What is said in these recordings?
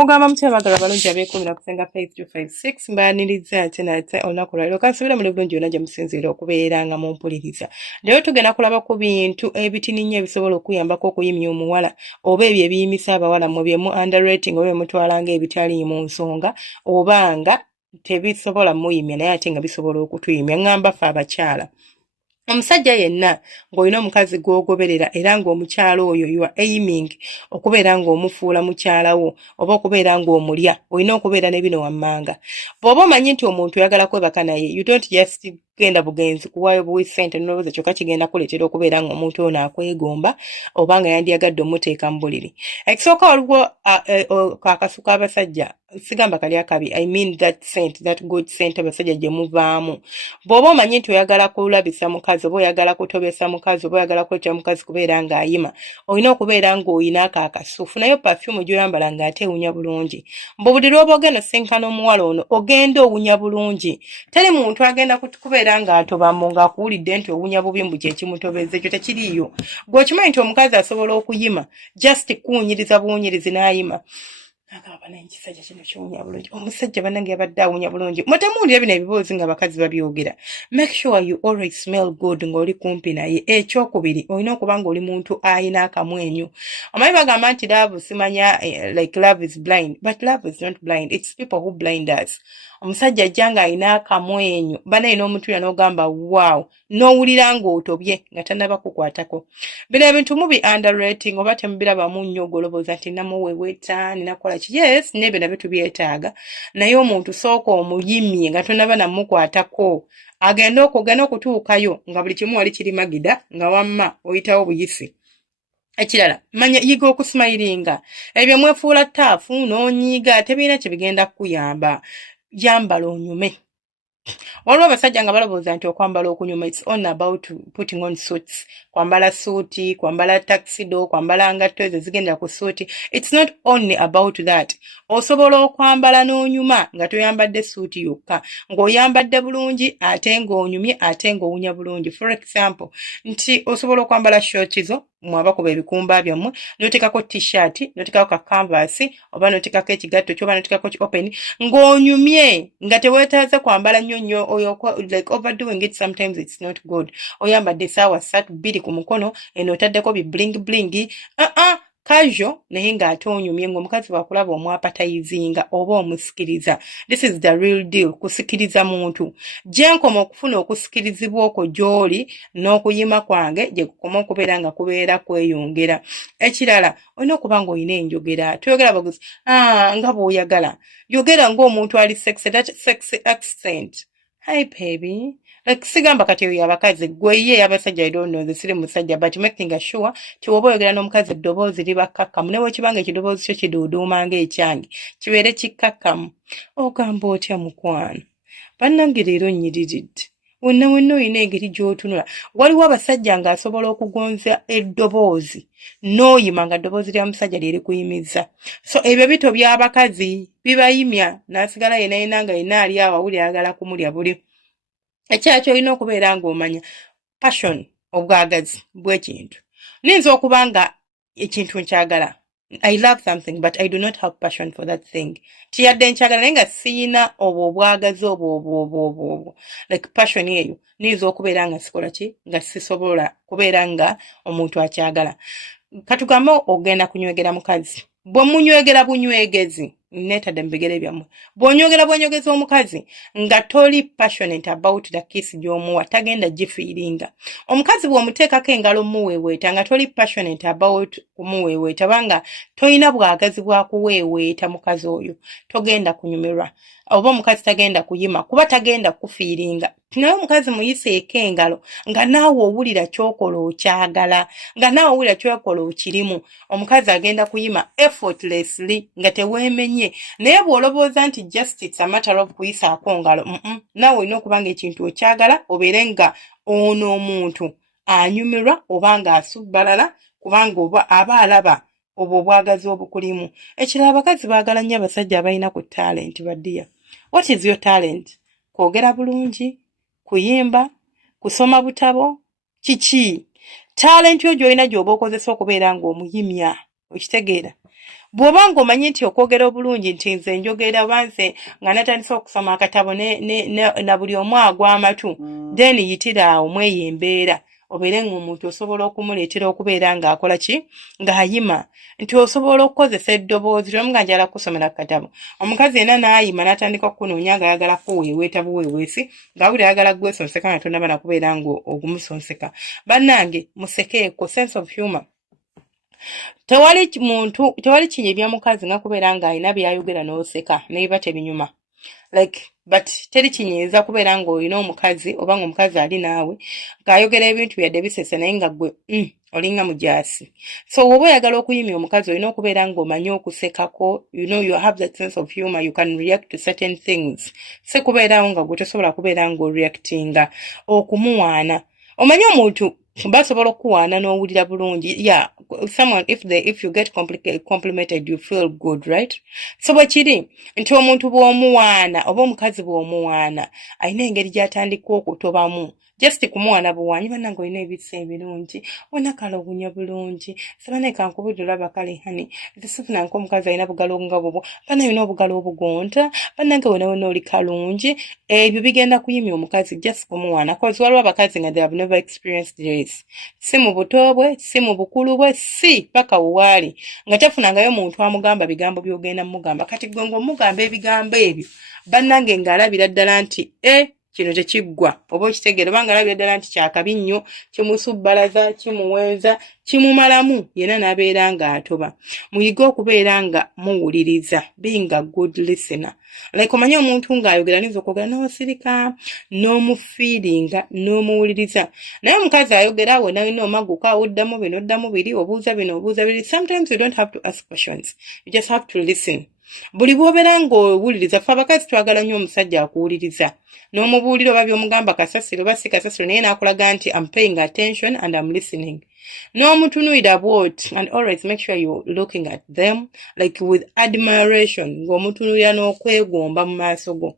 Mugamba mukyabagala balungi abeekumira kusenga 5256 mbaaniriza ate nate olunaku lwaliro kansubira muli bulungi yonna gye musinziira okubeeranga mu mpuliriza. Leero tugenda kulaba ku bintu ebitininnyo ebisobola okuyambako okuyimya omuwala oba ebyo ebiyimisa abawala mu bye mu underrating oba bye nga ebitali mu nsonga oba nga tebisobola muyimya naye ate nga bisobola okutuyimya. Ngamba ffe abakyala. Omusajja yenna ng'olina omukazi gw'ogoberera era ng'omukyala oyo you are aiming okubeera ng'omufuula mukyala wo oba okubeera ng'omulya olina okubeera ne bino wammanga. Bw'oba omanyi nti omuntu oyagala kwebaka naye you don't just genda bugenzi kuwaayo buwi ssente n'olowooza kyokka kigenda kuleetera okubeera ng'omuntu ono akwegomba oba nga yandiyagadde omuteeka mu buliri. Ekisooka waliwo akasuku abasajja sigamba kali akabi I mean that scent, that good scent abasajja gye muvaamu. Bw'oba omanyi nti oyagala kulabisa mukazi oba oyagala kutobesa mukazi oba oyagala kuleetera mukazi kubeera ng'ayima olina okubeera ng'olina ako akasuufu nayo perfume gy'oyambala ng'ate ewunya bulungi. Buli lw'oba ogenda osisinkana omuwala ono ogenda owunya bulungi. Teri muntu agenda kubeera ng'atobamu ng'akuwulidde nti owunya bubi mbu kye kimutobeza ekyo tekiriiyo. Gw'okimanyi nti omukazi asobola okuyima just kuwunyiriza buwunyirizi n'ayima. Agaba n'ekisajja kino kiwunya bulungi. Omusajja bannange yabadde awunya bulungi. Mutemuwulira bino ebiboozi nga bakazi babyogera. Make sure you always smell good ng'oli kumpi naye. Ekyokubiri olina okuba ng'oli muntu ayina akamwenyu. Omanyi bagamba nti love simanya like love is blind but love is not blind. It's people who blind us. Omusajja ajja ng'ayina akamwenyu banayina omutuula n'ogamba wow n'owulira ng'otobye nga tannaba kukwatako. Bino ebintu mubi underrating oba temubirabamu nnyo ogolobooza nti namuweweeta ninakola ki yes n'ebyo nabyo tubyetaaga naye omuntu sooka omuyimye nga tonnaba namukwatako agenda okutuukayo nga buli kimu wali kiri magida nga wamma oyitawo buyisi. Ekirala manya yiga okusmayiringa ebyo mwefuula ttaafu n'onyiiga tebirina kye bigenda kukuyamba. Yambala onyume. Waliwo abasajja nga balowooza nti okwambala okunyuma it's all about putting on suits. Kwambala suuti, kwambala tuxedo, kwambala ngatto ezo zigendera ku suuti. It's not only about that. Osobola okwambala n'onyuma nga toyambadde suuti yokka. Ng'oyambadde bulungi ate ng'onyumye ate ng'owunya bulungi. For example, nti osobola okwambala shorts zo mwabakuba ebikumba byammwe n'oteekako t-shirt n'oteekako ka canvas oba n'oteekako ekigatto ky'oba n'oteekako ki open ng'onyumye nga teweetaaze kwambala nnyo oyo like overdoing it sometimes it's not good. Oyambadde essaawa 2 ku mukono eno otaddeko bi bling casual naye ng'ate onyumye ng'omukazi bw'akulaba omwapatayizinga oba omusikiriza. This is the real deal. Kusikiriza muntu gye nkoma okufuna okusikirizibwa okwo gy'oli n'okuyima kwange gye kukoma okubeera nga kubeera kweyongera. Ekirala olina okuba ng'olina enjogera toyogera baguzi nga bw'oyagala yogera ng'omuntu ali sexy, that sexy accent. Hi baby. Like sigamba kati oyo abakazi gweye abasajja I don't know the siri musajja but making sure ti woba oyogera n'omukazi eddoboozi liba kkakkamu ne bwekibanga ekidoboozi kyo kiduuduuma ng'ekyange kibeere kikkakkamu. Ogamba otya mukwano bannange leero nnyiriridde wonna olina engeri gy'otunula. Waliwo abasajja ng'asobola okugonza eddoboozi n'oyima nga ddoboozi lya musajja lyeri kuyimiza. So ebyo bito by'abakazi bibayimya n'asigala yenna nga yenna ali awo awuli ayagala kumulya buli. Ekyakyo olina okubeera ng'omanya passion obwagazi bw'ekintu. Niyinza okuba nga ekintu nkyagala. I love something but I do not have passion for that thing. Tiyadde nkyagala naye nga siyina obwagazi obwo. Like passion eyo niyinza okubeera nga sikola ki nga sisobola kubeera nga omuntu akyagala. Katugambe ogenda kunywegera mukazi. Bwe munywegera bunywegezi netadde mu bigere byammwe. Bw'onywegera bwenyogeza omukazi nga toli passionate about the kiss gy'omuwa tagenda gifiiringa. Omukazi bw'omuteekako engalo muweeweeta nga toli passionate about kumuweeweeta banga tolina bwagazi bwa kuweeweeta mukazi oyo togenda kunyumirwa oba omukazi tagenda kuyima kuba tagenda kufiiringa. Naye omukazi muyiseeko engalo nga naawe owulira ky'okola okyagala nga naawe owulira ky'okola okirimu omukazi agenda kuyima effortlessly nga teweemenye. Naye bw'olowooza nti just it's a matter of kuyisaako ngalo naawe olina okuba nga ekintu okyagala obeere nga ono omuntu anyumirwa oba nga asubbalala kubanga oba aba alaba obwo obwagazi obukulimu. Ekirala abakazi baagala nnyo abasajja abalina ku talent baddiya. What is your talent? Kwogera bulungi, kuyimba, kusoma butabo, kiki? Talent yo gy'olina gy'oba okozesa okubeera ng'omuyimya. Okitegeera? bw'obanga omanyi nti okwogera obulungi nti nze njogera banze nga natandise okusoma akatabo na buli omu agwa amatu then yitira awo mweyo embeera obeere ng'omuntu osobola okumuleetera okubeera ng'akola ki ng'ayima nti osobola okukozesa eddoboozi tomuga njala kusomera katabo omukazi yenna n'ayima n'atandika okukunoonya ng'ayagala kuweeweeta buweeweesi ng'awulira ayagala gwesonseka nga tonaba nakubeera ng'ogumusonseka bannange musekeeko sense of humor tewali kinyibya mukazi nga kubeera ng'alina byayogera n'oseka nebiba tebinyuma like but teri kinyiza kubeera ng'olina omukazi oba ng'omukazi ali naawe ng'ayogera ebintu byadde bisese naye nga gwe olinga mujaasi so woba oyagala okuyimya omukazi olina okubeera ng'omanyi okusekako you have that sense of humor you can react to certain things se kubeerawo nga gwe tosobola kubeera ng'oreactinga okumuwaana omanyi omuntu basobola okuwaana n'owulira bulungi someone if you get complimented you feel good right so bwe kiri nti omuntu bw'omuwaana oba omukazi bw'omuwaana alina engeri gy'atandika okutobamu just kumuwaana buwaanyi bannange olina ebisa ebirungi olina kalowunya bulungi sebaneka nkubudde olaba kale hani zisifuna nk'omukazi alina bugalo nga bubwo bana olina obugalo obugonta bannange wona oli kalungi ebyo bigenda kuyimya omukazi just kumuwaana cause waliwo abakazi nga they have never experienced this si mu buto bwe si mu bukulu bwe si paka waali nga tafunangayo muntu amugamba bigambo by'ogenda mugamba kati gwe ng'omugamba ebigambo ebyo bannange ng'alabira ddala nti kino tekiggwa oba okitegeera obanga alabira ddala nti kyakabi nnyo kimusubbalaza kimuwenza kimumalamu yenna n'abeera ng'atoba muyige okubeera nga muwuliriza being a good listener like omanye omuntu ng'ayogera niyinza okwogera n'osirika n'omufiiringa n'omuwuliriza naye omukazi ayogera wonna olina omaguka oddamu bino oddamu biri obuuza bino obuuza biri sometimes you don't have to ask questions you just have to listen buli bw'obeera ng'owuliriza ffe abakazi twagala nnyo omusajja akuwuliriza n'omubuulira oba by'omugamba kasasiro oba si kasasiro naye n'akulaga nti I'm paying attention and I'm listening n'omutunuulira bw'oti and always make sure you're looking at them like with admiration ng'omutunuulira n'okwegomba mu maaso go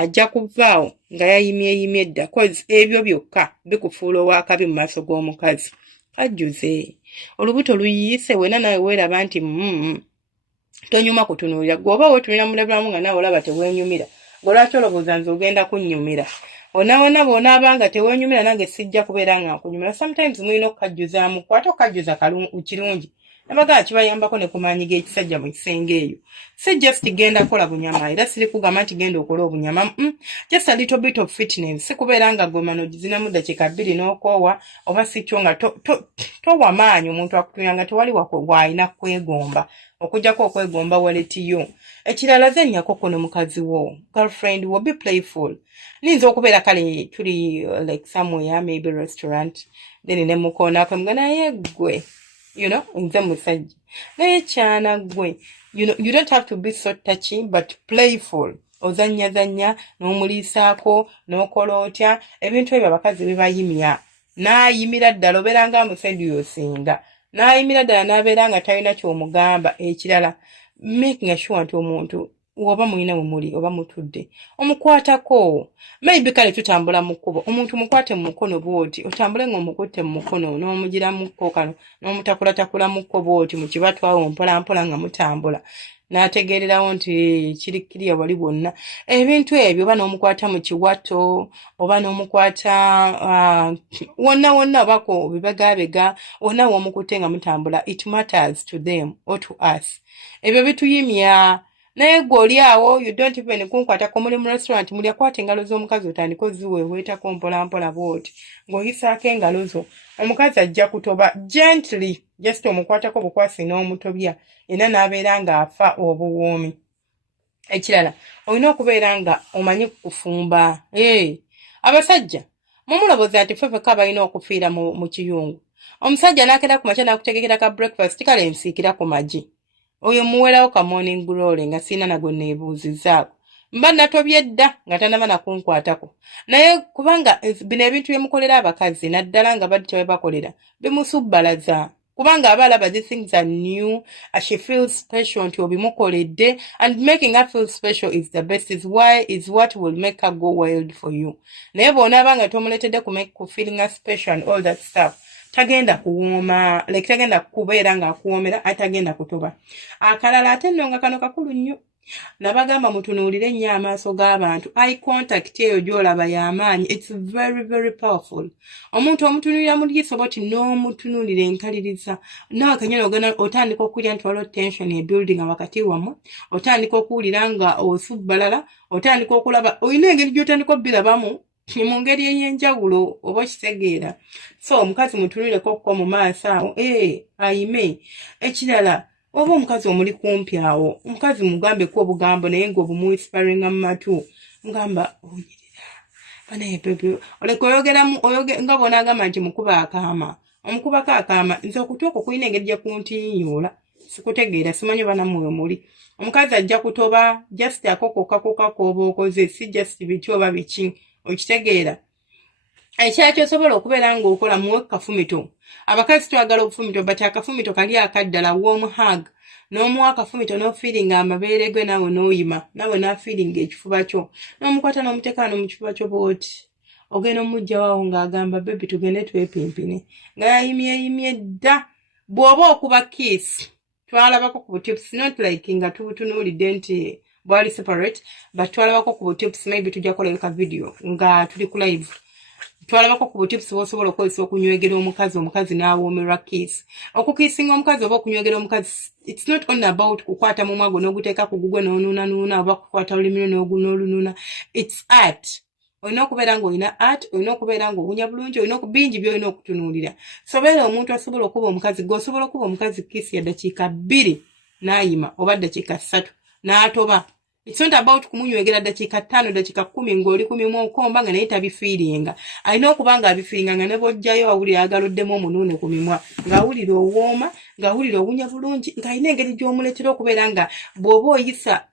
ajja kuvaawo nga yayimyeyimye dda cause ebyo byokka bikufuula ow'akabi mu maaso g'omukazi kajjuze olubuto luyiise wena nawe weeraba nti tonyuma kutunuulira gwoba weetunira mulabulamu nga nawe olaba teweenyumira golwaki olowooza nze ogenda kunnyumira wonna bw'onaabanga teweenyumira nange sijja kubeera nga nkunyumira sometimes mulina okukajjuzaamu kwata okukajjuza kirungi nabagaa kibayambako ne kumaanyi g'ekisajja mu kisenge eyo si just genda kola bunyama era siri kugamba nti genda okola obunyama just a little bit of fitness si kubeera nga gwe mano gizinamu ddakiika 2 n'okoowa oba si kyo nga towa maanyi omuntu akutuyanga tewali waalina kwegomba okujjako okwegomba waletiyo ekirala zennyako kono mukazi wo girlfriend wo be playful ninza okubeera kale tuli like somewhere maybe restaurant then ne mukoonako mga naye gwe nze musajja naye kyana gwe you don't have to be so touchy but playful ozannyazannya n'omuliisaako n'okola otya ebintu ebyo abakazi bibayimya n'ayimira ddala obeera nga musajja yosinga n'ayimira ddala n'abeera nga talina ky'omugamba ekirala making sure nti omuntu oba mulina we muli oba mutudde omukwatako maybe kale tutambula mu kkubo omuntu mukwate mu mukono bw'oti otambule ng'omukutte mu mukono n'omugiramuko kano n'omutakulatakula mu kko bw'oti mu kibatwawo mpolampola nga mutambula n'ategeererawo nti kirikkiriya wali bwonna ebintu ebyo oba n'omukwata mu kiwato oba n'omukwata wonna obako bibegabega wonna w'omukutte nga mutambula it matters to them or to us ebyo bituyimya naye gwe oli awo you don't even kunkwatako muli mu restaurant muli akwata engalo z'omukazi otandika oziweweetako mpolampola bw'oti ng'oyisaako engalo zo omukazi ajja kutoba gently just omukwatako bukwasi n'omutobya era n'abeera ng'afa obuwoomi ekirala olina okubeera nga omanyi kufumba abasajja mumulowooza nti ffeffeka balina okufiira mu kiyungu omusajja n'akera ku makya n'akutegekera ka breakfast kale nsiikira ku magi oyo muwerawo ka morning glory nga siina nagwe neebuuzizaako mba natobye dda nga tanaba nakunkwatako naye kubanga bino ebintu byemukolera abakazi naddala nga badde tebabakolera bimusubbalaza kubanga aba alaba these things are new she feels special nti obimukoledde and making her feel special is the best is what will make her go wild for you naye bw'onaaba nga tomuleetedde ku feeling her special and all that stuff tagenda kuwooma like tagenda kubeera nga akuwoomera atagenda kutoba. Akalala ate nno nga kano kakulu nnyo nabagamba mutunuulire nnyo amaaso g'abantu. Eye contact eyo gy'olaba y'amaanyi. It's very very powerful. Omuntu omutunuulira mu liiso boti n'omutunuulira enkaliriza nawe kanyana ogana otandika okuwulira nti waliwo tension ebuilding wakati wammwe, otandika okuwulira nga osubbalala, otandika okulaba olina engeri gy'otandika obbirabamu mu ngeri ey'enjawulo oba okitegeera. So omukazi mutunuulireko okuko mu maaso awo ayime. Ekirala oba omukazi omuli kumpi awo, omukazi mugambeko obugambo naye ng'obumwisiparinga mu matu, mugamba onyirira banaye pepe oleka nga bw'onaagamba nti mukuba akaama, omukubako akaama. Nze okutuuka kulina engeri gye kuntinyuula, sikutegeera, simanyi banammwe muli. Omukazi ajja kutoba just akokokakoka k'oba okoze, si just biti oba biki, okitegeera. Ekirala ky'osobola okubeera ng'okola muwe kafumito. Abakazi twagala obufumito, but akafumito kali akaddala warm hug. N'omuwa akafumito n'ofiiringa amabeere ge nawe n'oyima, nawe n'afiiringa ekifuba kyo. N'omukwata n'omuteekaano mu kifuba kyo bw'oti. Ogenda omujja waawo ng'agamba baby tugende twepimpine. Nga yayimye dda. Bw'oba okuba kiss, twalabako ku tips, not like nga tutunuulidde nti bwali separate, but twalabako ku tips, maybe tujja kukola ka video nga tuli ku live. Twalabako ku tips bw'osobola okukozesa okunywegera omukazi n'awoomerwa kiss. Okukiisinga omukazi oba okunywegera omukazi, it's not only about kukwata mu mwago n'oguteeka ku gugwe n'onuunanuuna oba kukwata olulimi n'olunuuna. It's art. Olina okubeera ng'olina art, olina okubeera ng'owunya bulungi, olina bingi by'olina okutunuulira. Sobeera omuntu asobola okuba omukazi, g'osobola okuba omukazi kiss ya dakiika 2 n'ayima oba dakiika 3 n'atoba. It's not about kumunywegera dakiika 5 dakiika 10 ng'oli kumimu okomba nga naye tabifiiringa. Alina okuba nga abifiiringa nga ne bw'ojjayo awulira agaloddemu omunuune ku mimwa, ng'awulira owooma, ng'awulira owunya bulungi, ng'alina engeri gy'omuleetera okubeera nga bw'oba oyisa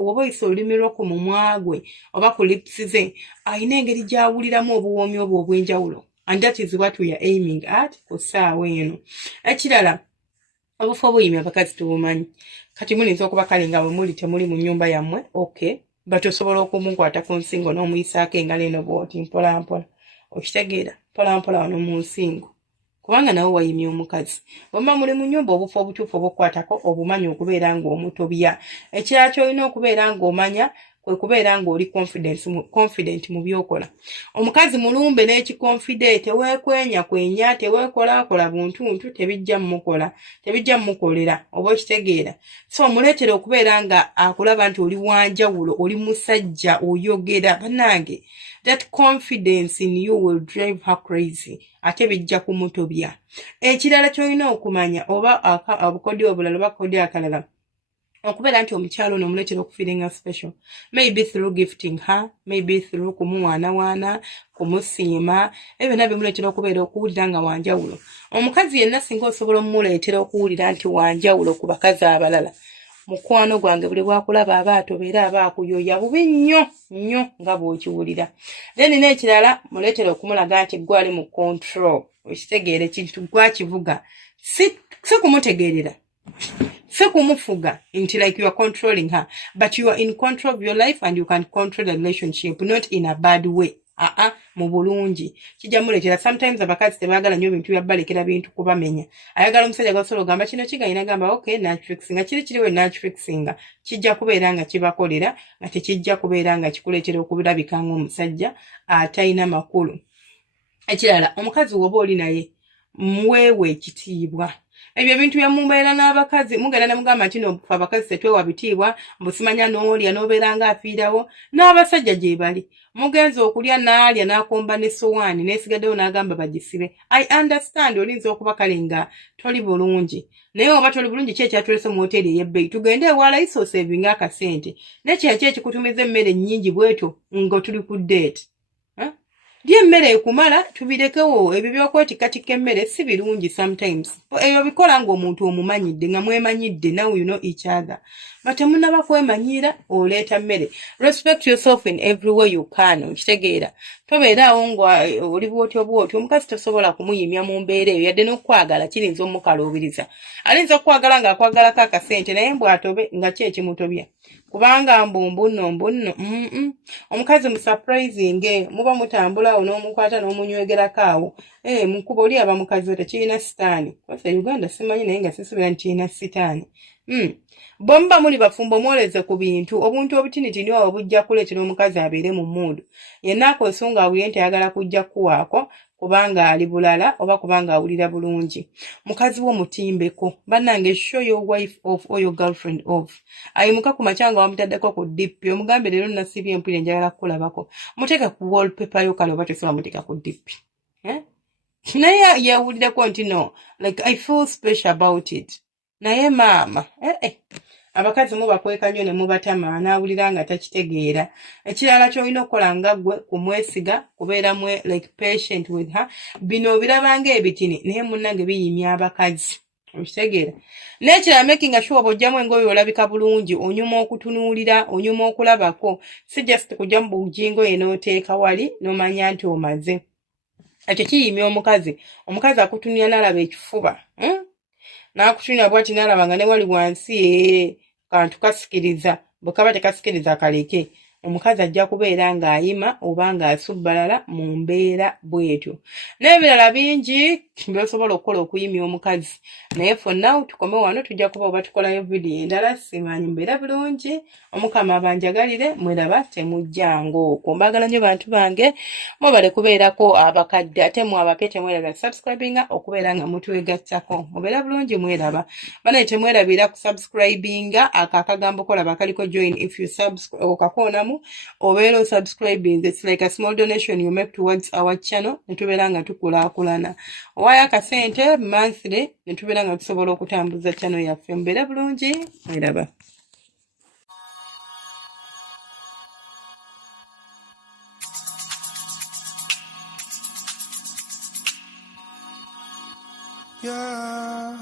bw'oba oyisa olulimi lwo ku mumwa gwe oba ku lips ze, alina engeri gy'awuliramu obuwoomi obwo obw'enjawulo. And that is what we are aiming at ku ssaawa eno. Ekirala, obufu obuyimya abakazi tubumanyi. Kati mulinza okuba kale nga bwe temuli mu nnyumba yammwe, okay, but osobola okumukwata ku nsingo n'omuyisaako engalo eno bw'oti mpolampola. Okitegeera, mpolampola wano mu nsingo. Kubanga nawe wayimya omukazi. Bw'oba muli mu nnyumba obufu obutuufu obukwatako obumanyi okubeera ng'omutobya. Ekirala ky'olina okubeera ng'omanya kwe kubeera ng'oli confident mu by'okola. Omukazi mulumbe n'ekiconfident, teweekwenya, teweekolaakola buntuntu, tebijja mmukolera, oba okitegeera. So omuleetera okubeera nga akulaba nti oli wanjawulo, oli musajja, oyogera. Bannange, that confidence in you will drive her crazy. Ate bijja kumutobya. Ekirala ky'olina okumanya oba obukodi obulala oba kodi akalala, okubeera nti omukyalo n'omuleetera okufiiringa special. Maybe through gifting her, maybe through kumuwaanawaana, kumusiima, ebyo nabyo bimuleetera okubeera okuwulira nga wanjawulo. Omukazi yenna singa osobola omuleetera okuwulira nti wanjawulo ku bakazi abalala, mukwano gwange buli bwakulaba aba atobeera aba akuyoya bubi nnyo nga bw'okiwulira. Then n'ekirala muleetera okumulaga nti gwali mu control. Okitegeera ekintu gwakivuga. Si kumutegeerera. Sekumufuga nti like you are controlling her, but you are in control of your life and you can control the relationship, not in a bad way. Mu bulungi. Kijja muleetera sometimes abakazi tebaagala nnyo bintu byabalekera bintu kubamenya. Ayagala omusajja gasobola ogamba kino kigayina gamba okay natfixinga kiriwe natfixinga. Kijja kubeera nga kibakolera nga tekijja kubeera nga kikuleetera okulabika ng'omusajja atalina makulu. Ekirala, omukazi woba oli naye muweewe ekitiibwa. Ebyo bintu byamubeera n'abakazi mugenda namugamba nti no abakazi tetwewa bitiibwa, mbusimanya n'olya n'obeera nga afiirawo, n'abasajja gye bali. Mugenza okulya n'alya n'akomba n'essowaani n'esigaddewo n'agamba bagisibe. I understand olinza okuba kale nga toli bulungi. Naye oba toli bulungi ki ekyatulese mu hoteri ey'ebbeeyi? Tugende ewala iso sevinga akasente. N'ekirala ki ekikutumiza emmere nnyingi bwetyo nga tuli ku date? Lye emmere ekumala tubirekewo, ebyo by'okwetikkatikka emmere si birungi sometimes. Ebyo bikola ng'omuntu omumanyidde nga mwemanyidde, now you know each other. But temunnaba kwemanyiira oleeta mmere. Respect yourself in every way you can, okitegeera. Tobeeraawo ng'oli bw'otyo omukazi tosobola kumuyimya mu mbeera eyo yadde n'okwagala kirinza omukaloobiriza. Alinza okwagala ng'akwagalako akasente naye mbw'atobe nga ki ekimutobya. kubanga mbunno omukazi musurprising muba mutambula awo n'omukwata n'omunywegerako awo mukuba oli aba mukazi we tekirina sitaani kwaffe Uganda simanyi naye nga sisubira nti kirina sitaani bwe muba muli bafumbo mwoleze ku bintu obuntu obutinitini awo bujja kuleetera omukazi abeere mu muudu yenna akosunga awulire nti ayagala kujja kuwaako kubanga ali bulala oba kubanga awulira bulungi mukazi wo mutimbeko bannange show your wife off or your girlfriend off ayimuka ku makyanga wamutaddeko ku dippi omugambe leero nasibye empulire njagala kukulabako muteeka ku wallpaper yo kale oba tosobola muteeka ku dippi naye yawulireko nti no like I feel special about it naye maama abakazi mubakweka nnyo ne mubatama n'awulira nga takitegeera ekirala ky'olina okukola nga ggwe kumwesiga kubeera mwe like patient with her bino obirabanga ebitini naye munnange biyimya abakazi okitegeera n'ekirala making sure bw'ojjamu engoye olabika bulungi onyuma okutunuulira onyuma okulabako si just kujja mu bujingo ye n'oteeka wali n'omanya nti omaze ekyo kiyimya omukazi akutunira n'alaba ekifuba n'akutunira bw'ati n'alaba nga ne wali wansi kantu kasikiriza bwe kaba tekasikiriza kaleke omukazi ajja kubeera ng'ayima oba ng'asubbalala mu mbeera bw'etyo n'ebirala bingi by'osobola okukola okuyimya omukazi naye fonna tukome wano tujja kuba oba tukolayo vidiyo endala simanyi mbeera bulungi omukama abanjagalire mweraba temujjango okwo mbagala nnyo bantu bange mwebale kubeerako abakadde ate mwe abapya temweraba subscribinga okubeera nga mutwegattako mubeera bulungi mweraba banaye temwerabira kusubscribinga akagambo kolaba kaliko join if you okakoonamu obeera subscribing it's like a small donation you make towards our channel netubeera nga tukulaakulana owaayo akasente monthly netubeera nga tusobola okutambuza channel yaffe mubeera bulungi mweraba yeah.